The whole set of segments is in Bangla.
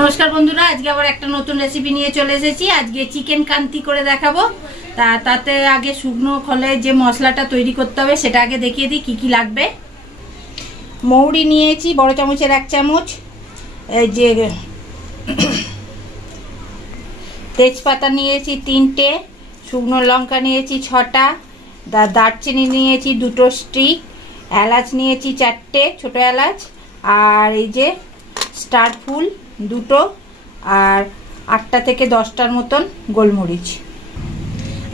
নমস্কার বন্ধুরা, আজকে আবার একটা নতুন রেসিপি নিয়ে চলে এসেছি। আজকে চিকেন কান্তি করে দেখাবো। তাতে আগে শুকনো খোলায় যে মশলাটা তৈরি করতে হবে সেটা আগে দেখিয়ে দিই কি কি লাগবে। মৌরি নিয়েছি বড় চামচের 1 চামচ, এই যে তেজপাতা নিয়েছি 3টে, শুকনো লঙ্কা নিয়েছি 6টা, দারচিনি নিয়েছি 2টো স্টিক, এলাচ নিয়েছি 4টে ছোট এলাচ, আর এই যে স্টার ফুল 2টো, আর 8টা থেকে 10টার মতন গোলমরিচ।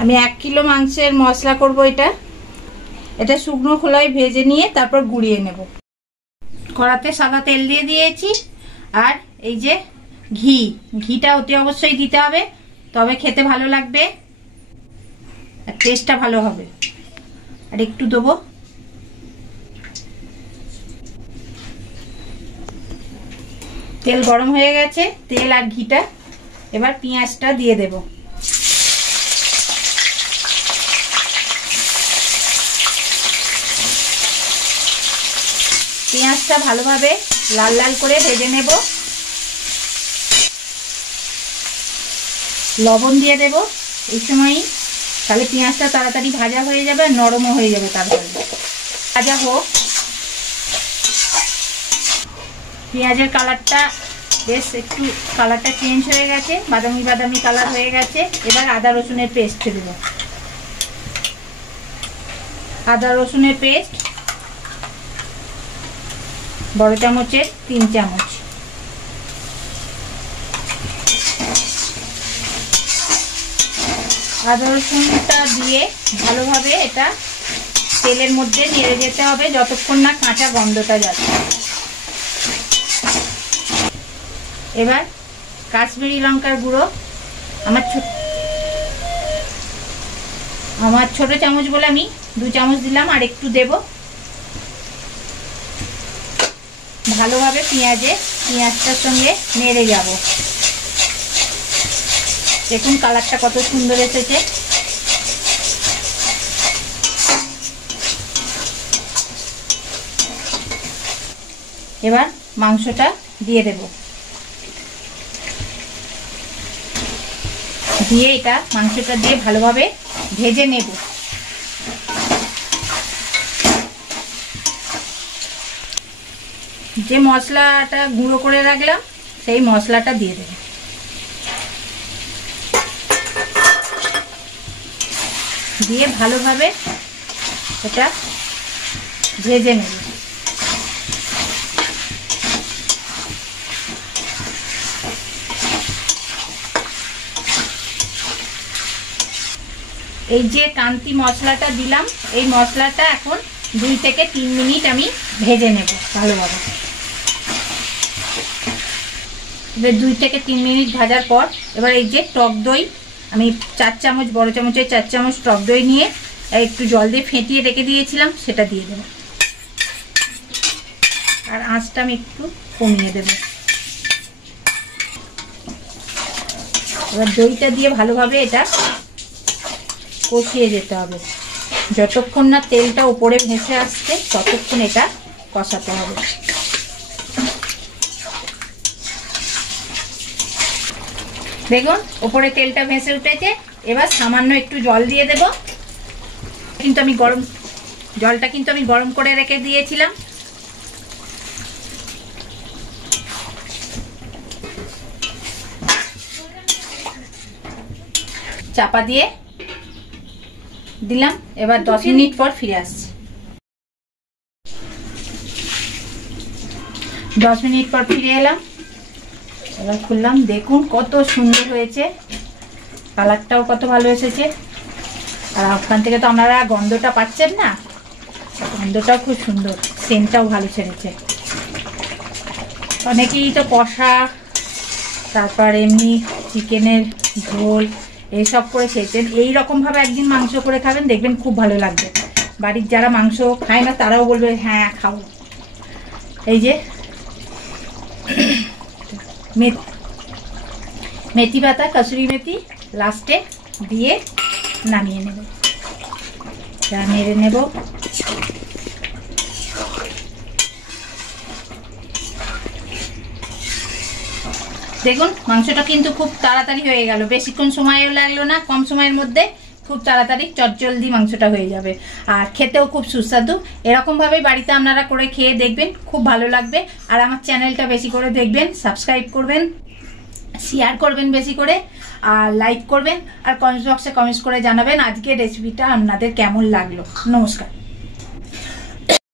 আমি 1 কিলো মাংসের মশলা করব। এটা শুকনো খোলায় ভেজে নিয়ে তারপর গুঁড়িয়ে নেব। কড়াতে সাদা তেল দিয়ে দিয়েছি, আর এই যে ঘিটা অতি অবশ্যই দিতে হবে, তবে খেতে ভালো লাগবে আর টেস্টটা ভালো হবে। আর একটু দেবো। তেল গরম হয়ে গেছে, তেল আর ঘিটা। এবার পেঁয়াজটা দিয়ে দেব। পেঁয়াজটা ভালোভাবে লাল লাল করে ভেজে নেব। লবণ দিয়ে দেব এই সময়ই, তাহলে পেঁয়াজটা তাড়াতাড়ি ভাজা হয়ে যাবে আর নরমও হয়ে যাবে। তারপরে ভাজা হোক। পেঁয়াজের কালারটা বেশ একটু কালারটা চেঞ্জ হয়ে গেছে, বাদামি বাদামি কালার হয়ে গেছে। এবার আদা রসুনের পেস্ট দেব। আদা রসুনের পেস্ট বড় চামচের 3 চামচ। আদা রসুনটা দিয়ে ভালোভাবে এটা তেলের মধ্যে নেড়ে যেতে হবে যতক্ষণ না কাঁচা গন্ধটা যাচ্ছে। এবার কাশ্মীরি লঙ্কার গুঁড়ো আমার ছোট চামচ বলে আমি 2 চামচ দিলাম, আর একটু দেব। ভালোভাবে পেঁয়াজটার সঙ্গে নেড়ে যাব। দেখুন কালারটা কত সুন্দর এসেছে। এবার মাংসটা দিয়ে দেব। মাংসটা দিয়ে ভালোভাবে ভেজে নেব। যে মশলাটা গুঁড়ো করে রাখলাম সেই মশলাটা দিয়ে দেব। দিয়ে ভালোভাবে এটা ভেজে নেব। এই যে কান্তি মশলাটা দিলাম, এই মশলাটা এখন 2 থেকে 3 মিনিট আমি ভেজে নেব ভালোভাবে। এবার 2 থেকে 3 মিনিট ভাজার পর এবার এই যে টক দই আমি 4 চামচ, বড় চামচের 4 চামচ টক দই নিয়ে একটু জল দিয়ে ফেটিয়ে রেখে দিয়েছিলাম, সেটা দিয়ে দেব। আর আঁচটা আমি একটু কমিয়ে দেব। এবার দইটা দিয়ে ভালোভাবে এটা কষিয়ে যেতে হবে। যতক্ষণ না তেলটা উপরে ভেসে আসছে ততক্ষণ এটা কষাতে হবে। দেখুন উপরে তেলটা ভেসে উঠেছে। এবার সামান্য একটু জল দিয়ে দেব। জলটা কিন্তু আমি গরম করে রেখে দিয়েছিলাম। চাপা দিয়ে দিলাম। এবার 10 মিনিট পর ফিরে আসছি। 10 মিনিট পর ফিরে এলাম। এবার খুললাম, দেখুন কত সুন্দর হয়েছে, কালারটাও কত ভালো এসেছে। আর ওখান থেকে তো আপনারা গন্ধটা পাচ্ছেন না, গন্ধটাও খুব সুন্দর, সেন্টটাও ভালো ছেড়েছে। অনেকেই তো কষা, তারপর এমনি চিকেনের ঝোল এইসব করে খেয়েছেন। এইরকমভাবে একদিন মাংস করে খাবেন, দেখবেন খুব ভালো লাগবে। বাড়ির যারা মাংস খায় না তারাও বলবে হ্যাঁ খাবো। এই যে মেথি পাতা, কসুরি মেথি লাস্টে দিয়ে নামিয়ে নেব। নেড়ে নেব। দেখুন মাংসটা কিন্তু খুব তাড়াতাড়ি হয়ে গেল, বেশিক্ষণ সময়ও লাগলো না, কম সময়ের মধ্যে খুব তাড়াতাড়ি চটজলদি মাংসটা হয়ে যাবে। আর খেতেও খুব সুস্বাদু। এরকমভাবে বাড়িতে আপনারা করে খেয়ে দেখবেন, খুব ভালো লাগবে। আর আমার চ্যানেলটা বেশি করে দেখবেন, সাবস্ক্রাইব করবেন, শেয়ার করবেন বেশি করে, আর লাইক করবেন, আর কমেন্ট বক্সে কমেন্টস করে জানাবেন আজকের রেসিপিটা আপনাদের কেমন লাগলো। নমস্কার।